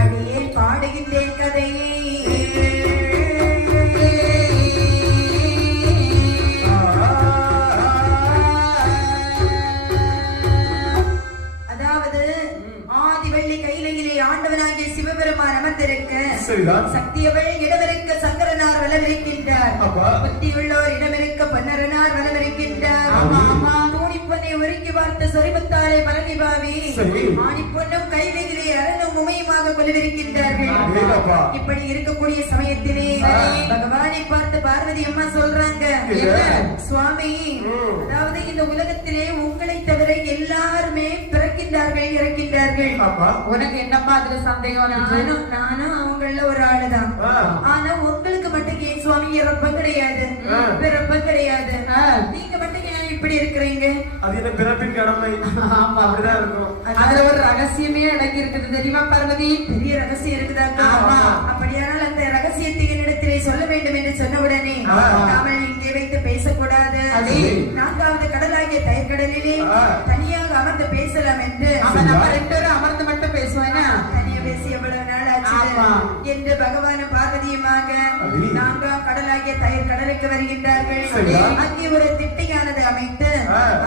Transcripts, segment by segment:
அடியே பாடுகின்றேன் கதையை அதாவது ஆதிவள்ளி கைலையிலே ஆண்டவனாகிய சிவபெருமான் அமர்ந்திருக்க சக்தியவள் இடமிருக்க சங்கரனார் வளவிருக்கின்றார். புத்தியுள்ளோர் இடமிருக்க பன்னரனார். ஆமா ஒருக்கி பார்த்த சொரிபத்தாலே பழனி பாவி சரி. ஆணிப்பொன்னும் கைவைகளே அரணும் உமையுமாக கொள்ளிருக்கின்றார்கள். இப்படி இருக்கக்கூடிய சமயத்திலே. பகவானை பார்த்து பார்வதி அம்மா சொல்றாங்க? சுவாமி. அதாவது இந்த உலகத்திலே உங்களை தவிர எல்லாருமே பிறக்கின்றார்கள் இறக்கின்றார்கள் உனக்கு என்னப்பா அதுல சந்தேகம் நானும் நானும் அவங்கள ஒரு ஆளுதான். ஆனா உங்களுக்கு மட்டும் ஏன் சுவாமி இறப்பம் கிடையாது இப்படி இருக்கிறீங்க அது என்ன பிறப்பின் கடமை ஆமா. அப்படிதான் இருக்கும் அதுல ஒரு ரகசியமே அடங்கி இருக்குது தெரியுமா பார்வதி பெரிய ரகசியம் இருக்குதாக்கா ஆமா. அப்படியானால் அந்த ரகசியத்தை என்னிடத்திலே சொல்ல வேண்டும் என்று சொன்னவுடனே ஆ. நாமல் இங்கே வைத்து பேசக்கூடாது. நான்காவது கடலாகிய தயக்கடலிலே. தனியாக அமர்ந்து பேசலாம் என்று நம்ம ரெண்டு பேரும் அமர்ந்து மட்டும் பேசுவேனா தனியா பேசி எவ்வளவு நாள் ஆச்சு. என்று பகவான பார்வதியுமாக அது. கடலாகிய தயிர் கடலுக்கு வருகின்றார்கள்? அங்கே ஒரு திட்டையானது அமைத்து.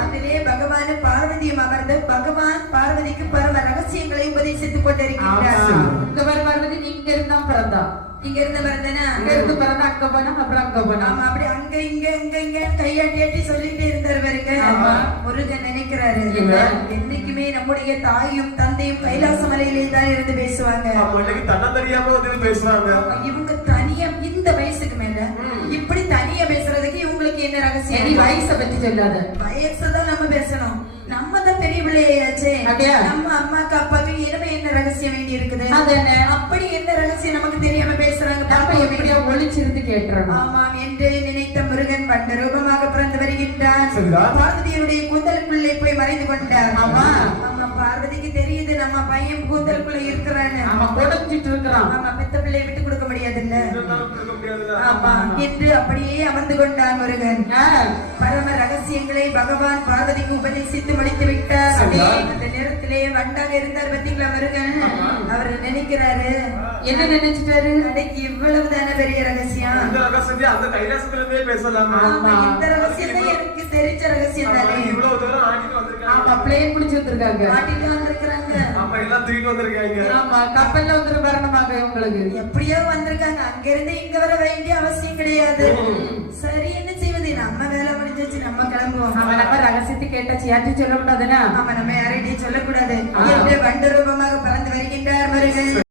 அதிலே பகவானும் பார்வதியும் அமர்ந்து பகவான் பார்வதிக்கு பரம ரகசியங்களை உபதேசித்துக் கொண்டிருக்கின்றார். இந்த பார்வதி இங்க இருந்தா பிறந்தா இங்க இருந்து வரதனா இங்க இருந்து பிறந்தா அங்க போனா அப்புறம் அங்க போனா ஆமா அப்படி அங்க இங்க இங்க இங்க கையாட்டி ஆட்டி சொல்லிட்டு இருந்தவருக்கு ஆமா. முருகன் நினைக்கிறாரு என்ன? என்னைக்குமே நம்முடைய தாயும் தந்தையும் கைலாச மலையிலே தான் இருந்து பேசுவாங்க தன்னை தெரியாம வந்து பேசுறாங்க இவங்க இந்த வயசுக்கு மேல இப்படி தனியா பேசுறதுக்கு இவங்களுக்கு என்ன நீ ரகசியம் வயசை பத்தி சொல்லாத வயசுதான் நம்ம பேசணும் நம்ம தான் பெரிய பிள்ளையாச்சே? நம்ம அம்மாக்கு அப்பாக்கு இனிமே என்ன ரகசியம் வேண்டி இருக்குது? அப்படி என்ன ரகசியம் நமக்கு தெரியாம பேசுறாங்க பாப்போம். எப்படியா ஒளிச்சிருந்து கேட்டுறணும் ஆமாம் என்று நினைத்த முருகன் வண்ட ரூபமாக பிறந்து வருகின்றான் சரிதான். பார்வதியுடைய கூந்தலுக்குள்ளே போய் மறைந்து கொண்டார். ஆமா இருக்கிறான். ஆமா பெத்த பிள்ளையை விட்டு கொடுக்க? ஆமா என்று அப்படியே அமர்ந்து கொண்டான் முருகன். பரம ரகசியங்களை பகவான் பார்வதிக்கு உபதேசித்து முடித்து விட்டார்? அந்த நேரத்திலே வண்டாக இருந்தார் பத்தீங்களா முருகன்? அவர் நினைக்கிறாரு. என்ன நினைச்சிட்டாரு? அன்னைக்கு இவ்வளவு தானே பெரிய ரகசியம். இந்த ரகசியத்தை அந்த கைலாசத்துல இருந்தே பேசலாமா? ஆமா, இந்த ரகசியம் தான் எனக்கு தெரிஞ்ச ரகசியம் தானே. இவ்வளவு தூரம் வந்திருக்காங்க. ஆமா பிளேன் பிடிச்சு வந்திருக்காங்க. ஆமா எல்லாம் தூக்கிட்டு வந்திருக்காங்க. ஆமா கப்பல்ல வந்துரு வரணுமாக உங்களுக்கு. எப்படியோ வந்திருக்காங்க. அங்க இருந்து இங்க வர வேண்டிய அவசியம் கிடையாது. சரி என்ன செய்வது? நம்ம வேலை முடிஞ்சிச்சு நம்ம கிளம்புவோம். அவன் நம்ம ரகசியத்தை கேட்டாச்சு. யார்ட்டும் சொல்லக்கூடாதுன்னா ஆமா நம்ம யாரையும் சொல்லக்கூடாது. வண்டு ரூபமாக பறந்து வருகின்றார் முருகன்